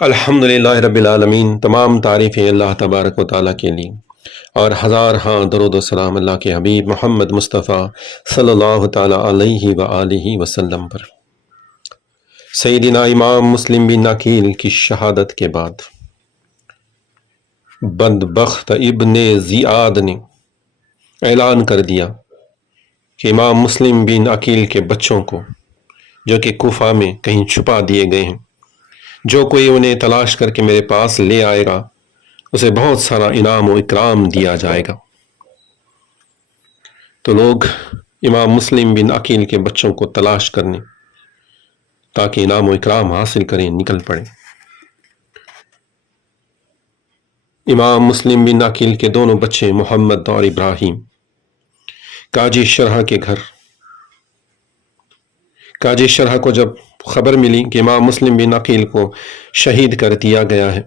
الحمدللہ رب العالمین، تمام تعریفیں اللہ تبارک و تعالیٰ کے لیے، اور ہزار درود و سلام اللہ کے حبیب محمد مصطفیٰ صلی اللہ تعالیٰ علیہ وآلہ وسلم پر۔ سیدنا امام مسلم بن عقیل کی شہادت کے بعد بدبخت ابن زیاد نے اعلان کر دیا کہ امام مسلم بن عقیل کے بچوں کو، جو کہ کوفہ میں کہیں چھپا دیے گئے ہیں، جو کوئی انہیں تلاش کر کے میرے پاس لے آئے گا اسے بہت سارا انعام و اکرام دیا جائے گا۔ تو لوگ امام مسلم بن عقیل کے بچوں کو تلاش کرنے تاکہ انعام و اکرام حاصل کریں نکل پڑے۔ امام مسلم بن عقیل کے دونوں بچے محمد اور ابراہیم قاضی شرح کے گھر۔ قاضی شرح کو جب خبر ملی کہ امام مسلم بن عقیل کو شہید کر دیا گیا ہے،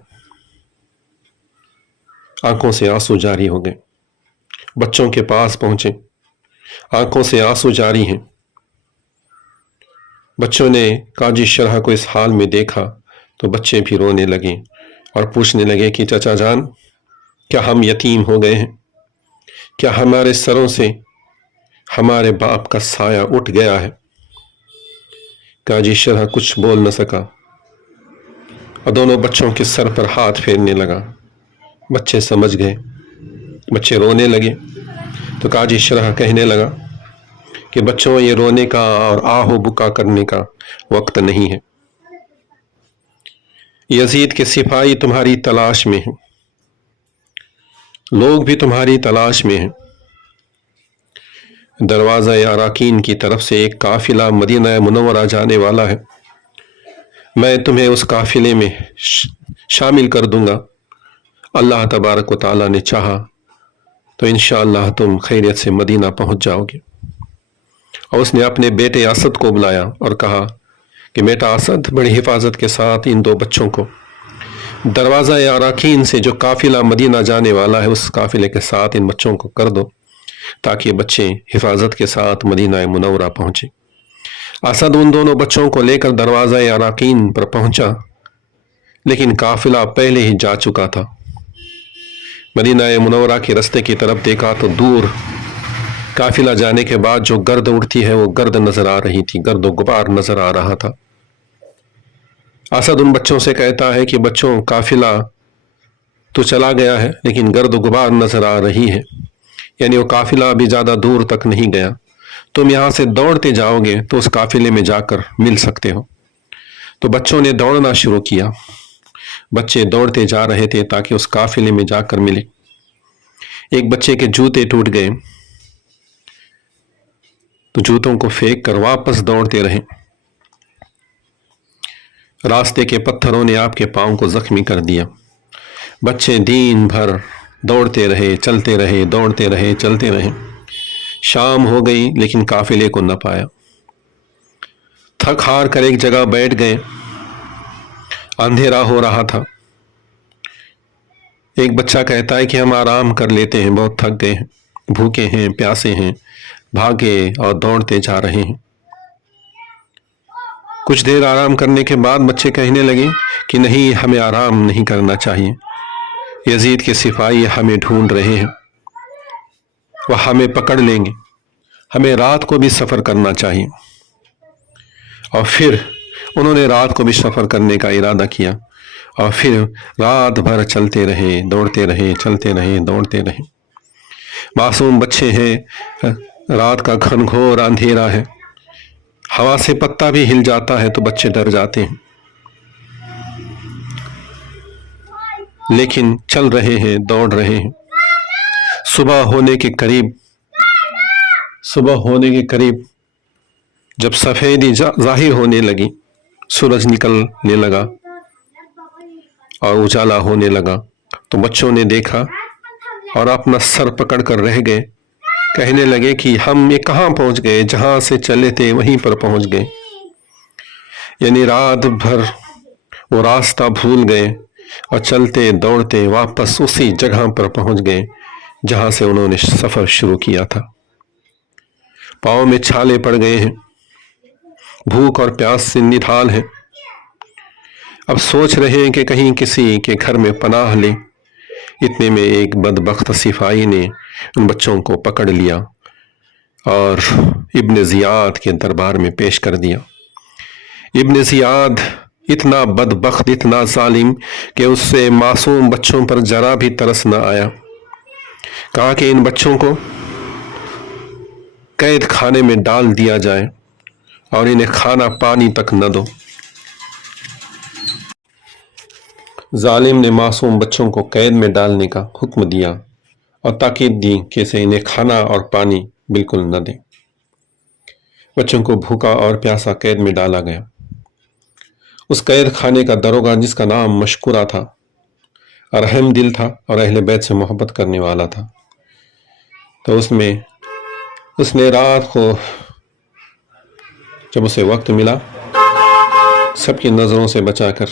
آنکھوں سے آنسو جاری ہو گئے۔ بچوں کے پاس پہنچے، آنکھوں سے آنسو جاری ہیں۔ بچوں نے قاضی شرح کو اس حال میں دیکھا تو بچے بھی رونے لگے اور پوچھنے لگے کہ چچا جان، کیا ہم یتیم ہو گئے ہیں؟ کیا ہمارے سروں سے ہمارے باپ کا سایہ اٹھ گیا ہے؟ قاضی شرح کچھ بول نہ سکا اور دونوں بچوں کے سر پر ہاتھ پھیرنے لگا۔ بچے سمجھ گئے، بچے رونے لگے تو قاضی شرح کہنے لگا کہ بچوں، یہ رونے کا اور آہ و بکا کرنے کا وقت نہیں ہے۔ یزید کے سپاہی تمہاری تلاش میں ہیں، لوگ بھی تمہاری تلاش میں ہیں۔ دروازہ اراکین کی طرف سے ایک قافلہ مدینہ منورہ جانے والا ہے، میں تمہیں اس قافلے میں شامل کر دوں گا۔ اللہ تبارک و تعالیٰ نے چاہا تو انشاءاللہ تم خیریت سے مدینہ پہنچ جاؤ گے۔ اور اس نے اپنے بیٹے اسد کو بلایا اور کہا کہ بیٹا اسد، بڑی حفاظت کے ساتھ ان دو بچوں کو دروازہ اراکین سے جو قافلہ مدینہ جانے والا ہے اس قافلے کے ساتھ ان بچوں کو کر دو تاکہ یہ بچے حفاظت کے ساتھ مدینہ منورہ پہنچے۔ اسد ان دونوں بچوں کو لے کر دروازہ اراکین پر پہنچا، لیکن قافلہ پہلے ہی جا چکا تھا۔ مدینہ منورہ کے رستے کی طرف دیکھا تو دور قافلہ جانے کے بعد جو گرد اڑتی ہے وہ گرد نظر آ رہی تھی، گرد و غبار نظر آ رہا تھا۔ اسد ان بچوں سے کہتا ہے کہ بچوں، قافلہ تو چلا گیا ہے لیکن گرد و غبار نظر آ رہی ہے، یعنی وہ قافلہ ابھی زیادہ دور تک نہیں گیا۔ تم یہاں سے دوڑتے جاؤ گے تو اس قافلے میں جا کر مل سکتے ہو۔ تو بچوں نے دوڑنا شروع کیا، بچے دوڑتے جا رہے تھے تاکہ اس قافلے میں جا کر ملے۔ ایک بچے کے جوتے ٹوٹ گئے تو جوتوں کو پھینک کر واپس دوڑتے رہے۔ راستے کے پتھروں نے آپ کے پاؤں کو زخمی کر دیا۔ بچے دن بھر دوڑتے رہے، چلتے رہے، دوڑتے رہے، چلتے رہے۔ شام ہو گئی لیکن قافلے کو نہ پایا۔ تھک ہار کر ایک جگہ بیٹھ گئے، اندھیرا ہو رہا تھا۔ ایک بچہ کہتا ہے کہ ہم آرام کر لیتے ہیں، بہت تھک گئے ہیں، بھوکے ہیں، پیاسے ہیں، بھاگے اور دوڑتے جا رہے ہیں۔ کچھ دیر آرام کرنے کے بعد بچے کہنے لگے کہ نہیں، ہمیں آرام نہیں کرنا چاہیے، یزید کے سپاہی ہمیں ڈھونڈ رہے ہیں، وہ ہمیں پکڑ لیں گے، ہمیں رات کو بھی سفر کرنا چاہیے۔ اور پھر انہوں نے رات کو بھی سفر کرنے کا ارادہ کیا اور پھر رات بھر چلتے رہے، دوڑتے رہے، چلتے رہے، دوڑتے رہے۔ معصوم بچے ہیں، رات کا گھن گھور اندھیرا ہے، ہوا سے پتا بھی ہل جاتا ہے تو بچے ڈر جاتے ہیں، لیکن چل رہے ہیں، دوڑ رہے ہیں۔ صبح ہونے کے قریب جب سفیدی ظاہر ہونے لگی، سورج نکلنے لگا اور اجالا ہونے لگا تو بچوں نے دیکھا اور اپنا سر پکڑ کر رہ گئے، کہنے لگے کہ ہم یہ کہاں پہنچ گئے، جہاں سے چلے تھے وہیں پر پہنچ گئے۔ یعنی رات بھر وہ راستہ بھول گئے اور چلتے دوڑتے واپس اسی جگہ پر پہنچ گئے جہاں سے انہوں نے سفر شروع کیا تھا۔ پاؤں میں چھالے پڑ گئے ہیں، بھوک اور پیاس سے نڈھال ہیں۔ اب سوچ رہے ہیں کہ کہیں کسی کے گھر میں پناہ لیں۔ اتنے میں ایک بدبخت سپاہی نے ان بچوں کو پکڑ لیا اور ابن زیاد کے دربار میں پیش کر دیا۔ ابن زیاد اتنا بدبخت، اتنا ظالم کہ اس سے معصوم بچوں پر ذرا بھی ترس نہ آیا۔ کہا کہ ان بچوں کو قید خانے میں ڈال دیا جائے اور انہیں کھانا پانی تک نہ دو۔ ظالم نے معصوم بچوں کو قید میں ڈالنے کا حکم دیا اور تاکید دی کہ اسے انہیں کھانا اور پانی بالکل نہ دیں۔ بچوں کو بھوکا اور پیاسا قید میں ڈالا گیا۔ اس قید خانے کا داروغہ، جس کا نام مشکورہ تھا، رحم دل تھا اور اہل بیت سے محبت کرنے والا تھا، تو اس نے رات کو جب اسے وقت ملا، سب کی نظروں سے بچا کر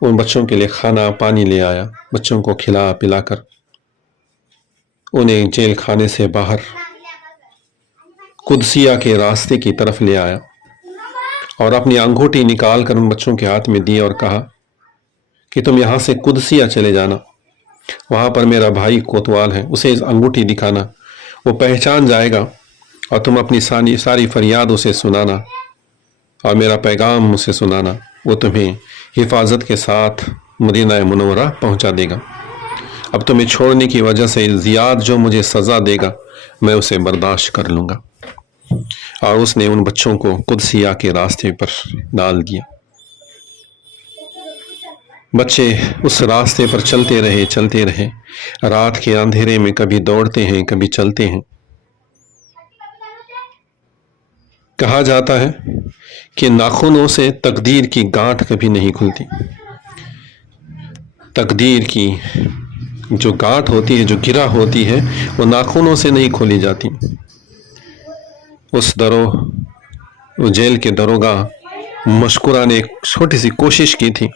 ان بچوں کے لیے کھانا پانی لے آیا۔ بچوں کو کھلا پلا کر انہیں جیل خانے سے باہر قدسیہ کے راستے کی طرف لے آیا اور اپنی انگوٹھی نکال کر ان بچوں کے ہاتھ میں دی اور کہا کہ تم یہاں سے قدسیہ چلے جانا، وہاں پر میرا بھائی کوتوال ہے، اسے انگوٹھی دکھانا، وہ پہچان جائے گا اور تم اپنی ساری فریاد اسے سنانا اور میرا پیغام اسے سنانا، وہ تمہیں حفاظت کے ساتھ مدینہ منورہ پہنچا دے گا۔ اب تمہیں چھوڑنے کی وجہ سے زیاد جو مجھے سزا دے گا میں اسے برداشت کر لوں گا۔ اور اس نے ان بچوں کو قدسیہ کے راستے پر ڈال دیا۔ بچے اس راستے پر چلتے رہے، رات کے اندھیرے میں کبھی دوڑتے ہیں، کبھی چلتے ہیں۔ کہا جاتا ہے کہ ناخنوں سے تقدیر کی گانٹھ کبھی نہیں کھلتی۔ تقدیر کی جو گانٹھ ہوتی ہے، جو گرہ ہوتی ہے، وہ ناخنوں سے نہیں کھولی جاتی۔ اس جیل کے داروغہ مشکورہ نے ایک چھوٹی سی کوشش کی تھی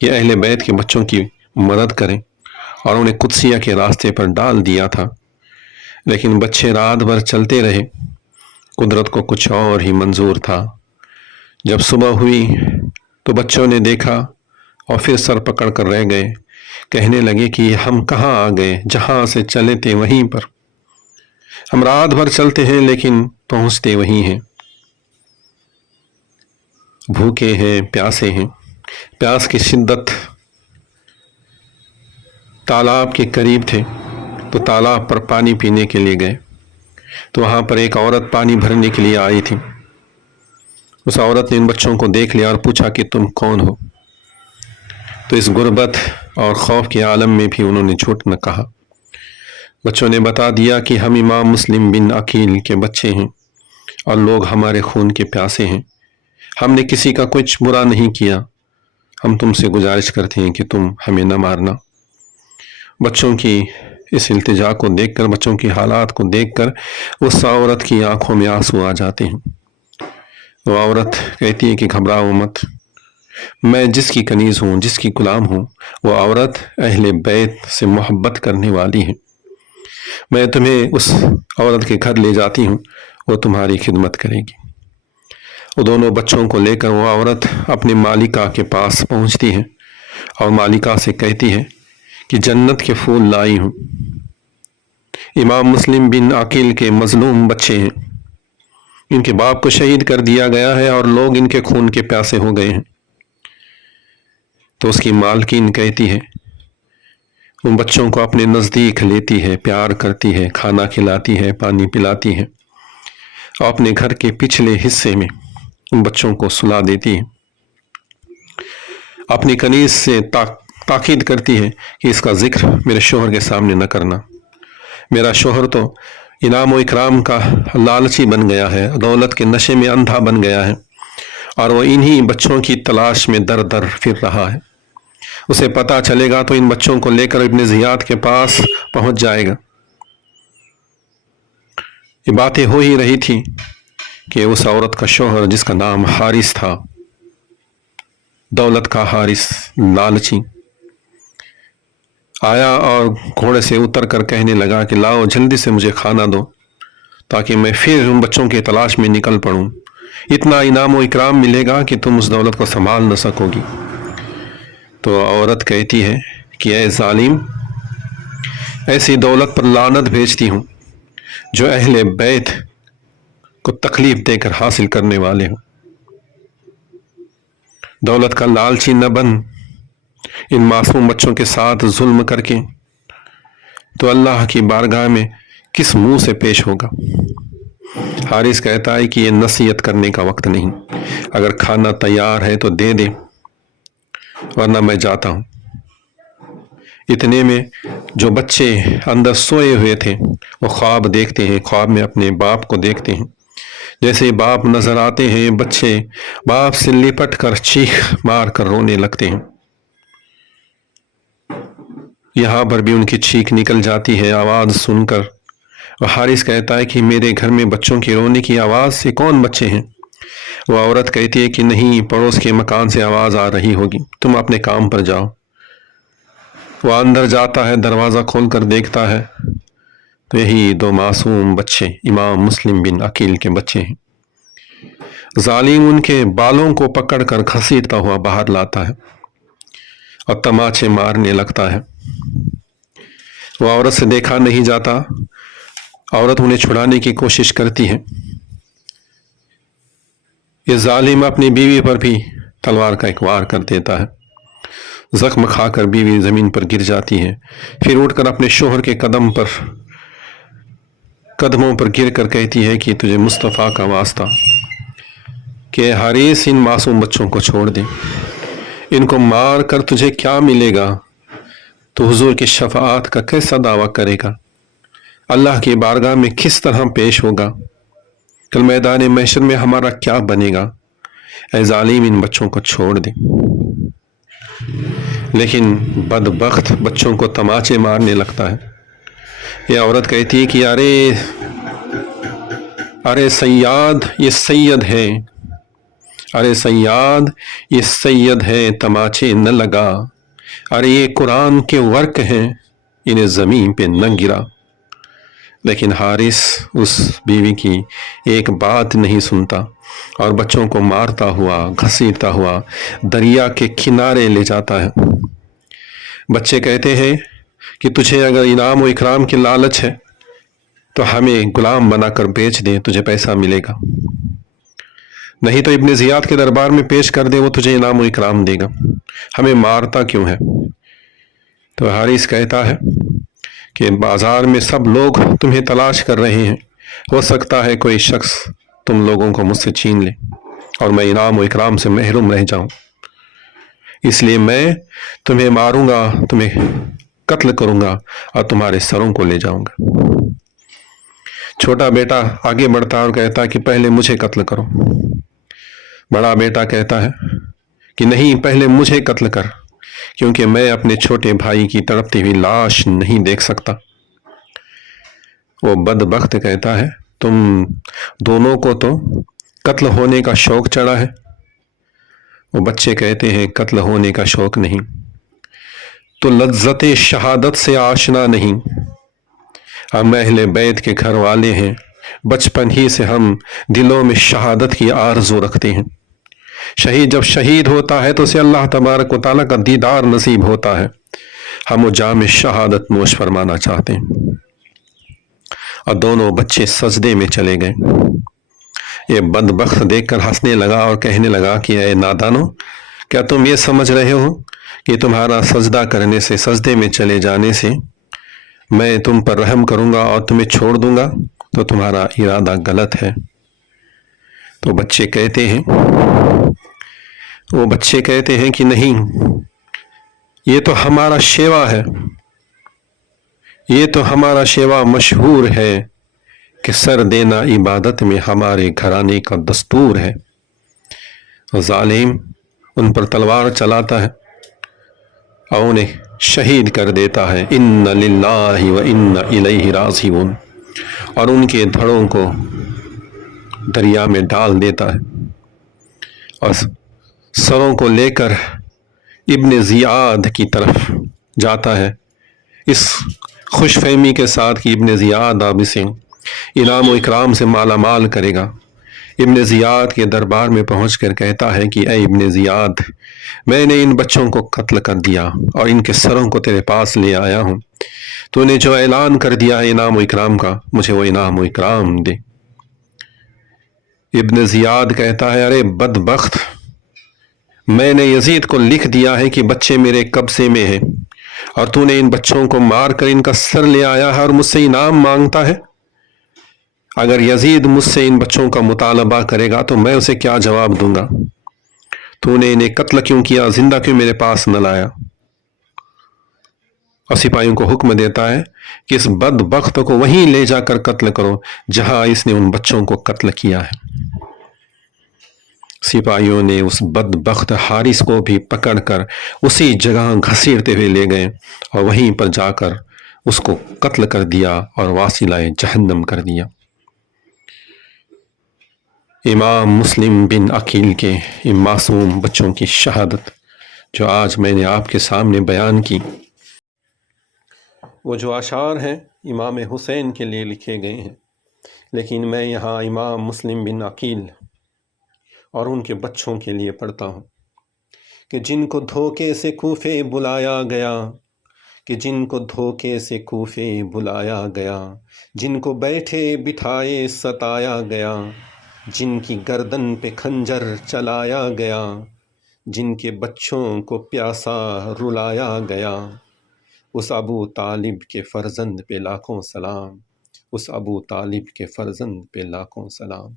کہ اہل بیت کے بچوں کی مدد کریں اور انہیں قدسیہ کے راستے پر ڈال دیا تھا، لیکن بچے رات بھر چلتے رہے۔ قدرت کو کچھ اور ہی منظور تھا۔ جب صبح ہوئی تو بچوں نے دیکھا اور پھر سر پکڑ کر رہ گئے، کہنے لگے کہ ہم کہاں آ گئے، جہاں سے چلے تھے وہیں پر۔ ہم رات بھر چلتے ہیں لیکن پہنچتے وہیں ہیں۔ بھوکے ہیں، پیاسے ہیں، پیاس کی شدت، تالاب کے قریب تھے تو تالاب پر پانی پینے کے لیے گئے تو وہاں پر ایک عورت پانی بھرنے کے لیے آئی تھی۔ اس عورت نے ان بچوں کو دیکھ لیا اور پوچھا کہ تم کون ہو؟ تو اس غربت اور خوف کے عالم میں بھی انہوں نے جھوٹ نہ کہا۔ بچوں نے بتا دیا کہ ہم امام مسلم بن عقیل کے بچے ہیں اور لوگ ہمارے خون کے پیاسے ہیں، ہم نے کسی کا کچھ برا نہیں کیا، ہم تم سے گزارش کرتے ہیں کہ تم ہمیں نہ مارنا۔ بچوں کی اس التجا کو دیکھ کر، بچوں کی حالات کو دیکھ کر اس عورت کی آنکھوں میں آنسو آ جاتے ہیں۔ وہ عورت کہتی ہے کہ گھبراؤ مت، میں جس کی کنیز ہوں، جس کی غلام ہوں، وہ عورت اہل بیت سے محبت کرنے والی ہے، میں تمہیں اس عورت کے گھر لے جاتی ہوں، وہ تمہاری خدمت کرے گی۔ وہ دونوں بچوں کو لے کر وہ عورت اپنے مالکہ کے پاس پہنچتی ہے اور مالکہ سے کہتی ہے کہ جنت کے پھول لائی ہوں، امام مسلم بن عقیل کے مظلوم بچے ہیں، ان کے باپ کو شہید کر دیا گیا ہے اور لوگ ان کے خون کے پیاسے ہو گئے ہیں۔ تو اس کی مالکین کہتی ہے، ان بچوں کو اپنے نزدیک لیتی ہے، پیار کرتی ہے، کھانا کھلاتی ہے، پانی پلاتی ہے اور اپنے گھر کے پچھلے حصے میں ان بچوں کو سلا دیتی ہے۔ اپنی کنیز سے تاکید کرتی ہے کہ اس کا ذکر میرے شوہر کے سامنے نہ کرنا، میرا شوہر تو انعام و اکرام کا لالچی بن گیا ہے، دولت کے نشے میں اندھا بن گیا ہے اور وہ انہی بچوں کی تلاش میں در در پھر رہا ہے، اسے پتہ چلے گا تو ان بچوں کو لے کر ابن زیاد کے پاس پہنچ جائے گا۔ یہ باتیں ہو ہی رہی تھی کہ اس عورت کا شوہر، جس کا نام حارث تھا، دولت کا حارث، لالچی، آیا اور گھوڑے سے اتر کر کہنے لگا کہ لاؤ جلدی سے مجھے کھانا دو تاکہ میں پھر ان بچوں کی تلاش میں نکل پڑوں۔ اتنا انعام و اکرام ملے گا کہ تم اس دولت کو سنبھال نہ سکو گی۔ تو عورت کہتی ہے کہ اے ظالم، ایسی دولت پر لعنت بھیجتی ہوں جو اہل بیت کو تکلیف دے کر حاصل کرنے والے ہوں۔ دولت کا لالچی نہ بن ان معصوم بچوں کے ساتھ ظلم کر کے تو اللہ کی بارگاہ میں کس منہ سے پیش ہوگا؟ حارث کہتا ہے کہ یہ نصیحت کرنے کا وقت نہیں، اگر کھانا تیار ہے تو دے دے ورنہ میں جاتا ہوں۔ اتنے میں جو بچے اندر سوئے ہوئے تھے وہ خواب دیکھتے ہیں، خواب میں اپنے باپ کو دیکھتے ہیں۔ جیسے باپ نظر آتے ہیں بچے باپ سے لپٹ کر چیخ مار کر رونے لگتے ہیں۔ یہاں پر بھی ان کی چیخ نکل جاتی ہے آواز سن کر۔ حارث کہتا ہے کہ میرے گھر میں بچوں کے رونے کی آواز سے کون بچے ہیں؟ وہ عورت کہتی ہے کہ نہیں، پڑوس کے مکان سے آواز آ رہی ہوگی، تم اپنے کام پر جاؤ۔ وہ اندر جاتا ہے، دروازہ کھول کر دیکھتا ہے تو یہی دو معصوم بچے امام مسلم بن عقیل کے بچے ہیں۔ ظالم ان کے بالوں کو پکڑ کر گھسیٹتا ہوا باہر لاتا ہے اور تماچے مارنے لگتا ہے۔ وہ عورت سے دیکھا نہیں جاتا، عورت انہیں چھڑانے کی کوشش کرتی ہے۔ یہ ظالم اپنی بیوی پر بھی تلوار کا ایک وار کر دیتا ہے، زخم کھا کر بیوی زمین پر گر جاتی ہے، پھر اٹھ کر اپنے شوہر کے قدموں پر گر کر کہتی ہے کہ تجھے مصطفیٰ کا واسطہ کہ حارث ان معصوم بچوں کو چھوڑ دے، ان کو مار کر تجھے کیا ملے گا؟ تو حضور کی شفاعت کا کیسا دعویٰ کرے گا؟ اللہ کی بارگاہ میں کس طرح پیش ہوگا؟ کل میدان محشر میں ہمارا کیا بنے گا؟ اے ظالم، ان بچوں کو چھوڑ دے۔ لیکن بدبخت بچوں کو تماچے مارنے لگتا ہے۔ یہ عورت کہتی ہے کہ ارے سیاد، یہ سید ہے، ارے سیاد، یہ سید ہے، تماچے نہ لگا، ارے یہ قرآن کے ورق ہیں، انہیں زمین پہ نہ گرا۔ لیکن حارث اس بیوی کی ایک بات نہیں سنتا اور بچوں کو مارتا ہوا گھسیٹتا ہوا دریا کے کنارے لے جاتا ہے۔ بچے کہتے ہیں کہ تجھے اگر انعام و اکرام کی لالچ ہے تو ہمیں غلام بنا کر بیچ دے، تجھے پیسہ ملے گا، نہیں تو ابن زیاد کے دربار میں پیش کر دے، وہ تجھے انعام و اکرام دے گا، ہمیں مارتا کیوں ہے؟ تو حارث کہتا ہے کہ بازار میں سب لوگ تمہیں تلاش کر رہے ہیں، ہو سکتا ہے کوئی شخص تم لوگوں کو مجھ سے چھین لے اور میں انعام و اکرام سے محروم رہ جاؤں، اس لیے میں تمہیں ماروں گا، تمہیں قتل کروں گا اور تمہارے سروں کو لے جاؤں گا۔ چھوٹا بیٹا آگے بڑھتا ہے اور کہتا ہے کہ پہلے مجھے قتل کرو۔ بڑا بیٹا کہتا ہے کہ نہیں، پہلے مجھے قتل کر، کیونکہ میں اپنے چھوٹے بھائی کی تڑپتی ہوئی لاش نہیں دیکھ سکتا۔ وہ بدبخت کہتا ہے تم دونوں کو تو قتل ہونے کا شوق چڑھا ہے۔ وہ بچے کہتے ہیں قتل ہونے کا شوق نہیں، تو لذت شہادت سے آشنا نہیں۔ ہم اہل بیت کے گھر والے ہیں، بچپن ہی سے ہم دلوں میں شہادت کی آرزو رکھتے ہیں۔ شہید جب شہید ہوتا ہے تو اسے اللہ تبارک و تعالیٰ کا دیدار نصیب ہوتا ہے، ہم وہ جام شہادت نوش فرمانا چاہتے ہیں۔ اور دونوں بچے سجدے میں چلے گئے۔ یہ بدبخت دیکھ کر ہنسنے لگا اور کہنے لگا کہ اے نادانو، کیا تم یہ سمجھ رہے ہو کہ تمہارا سجدہ کرنے سے، سجدے میں چلے جانے سے میں تم پر رحم کروں گا اور تمہیں چھوڑ دوں گا؟ تو تمہارا ارادہ غلط ہے۔ تو بچے کہتے ہیں کہ نہیں، یہ تو ہمارا شیوا ہے، یہ تو ہمارا شیوا مشہور ہے کہ سر دینا عبادت میں ہمارے گھرانے کا دستور ہے۔ ظالم ان پر تلوار چلاتا ہے اور انہیں شہید کر دیتا ہے۔ ان للہ و ان الیہ راجعون، اور ان کے دھڑوں کو دریا میں ڈال دیتا ہے اور سروں کو لے کر ابن زیاد کی طرف جاتا ہے، اس خوش فہمی کے ساتھ کہ ابن زیاد اب اسے انعام و اکرام سے مالا مال کرے گا، ابن زیاد کے دربار میں پہنچ کر کہتا ہے کہ اے ابن زیاد، میں نے ان بچوں کو قتل کر دیا اور ان کے سروں کو تیرے پاس لے آیا ہوں، تو نے جو اعلان کر دیا ہے انعام و اکرام کا، مجھے وہ انعام و اکرام دے۔ ابن زیاد کہتا ہے ارے بدبخت، میں نے یزید کو لکھ دیا ہے کہ بچے میرے قبضے میں ہیں، اور تو نے ان بچوں کو مار کر ان کا سر لے آیا ہے اور مجھ سے انعام مانگتا ہے۔ اگر یزید مجھ سے ان بچوں کا مطالبہ کرے گا تو میں اسے کیا جواب دوں گا؟ تو نے انہیں قتل کیوں کیا، زندہ کیوں میرے پاس نہ لایا؟ اور سپاہیوں کو حکم دیتا ہے کہ اس بدبخت کو وہیں لے جا کر قتل کرو جہاں اس نے ان بچوں کو قتل کیا ہے۔ سپاہیوں نے اس بدبخت حارث کو بھی پکڑ کر اسی جگہ گھسیٹتے ہوئے لے گئے اور وہیں پر جا کر اس کو قتل کر دیا اور واصلہ جہنم کر دیا۔ امام مسلم بن عقیل کے ان معصوم بچوں کی شہادت جو آج میں نے آپ کے سامنے بیان کی، وہ جو اشعار ہیں امام حسین کے لیے لکھے گئے ہیں، لیکن میں یہاں امام مسلم بن عقیل اور ان کے بچوں کے لیے پڑھتا ہوں کہ جن کو دھوکے سے کوفے بلایا گیا، کہ جن کو دھوکے سے کوفے بلایا گیا، جن کو بیٹھے بٹھائے ستایا گیا، جن کی گردن پہ خنجر چلایا گیا، جن کے بچوں کو پیاسا رلایا گیا، اس ابو طالب کے فرزند پہ لاکھوں سلام، اس ابو طالب کے فرزند پہ لاکھوں سلام۔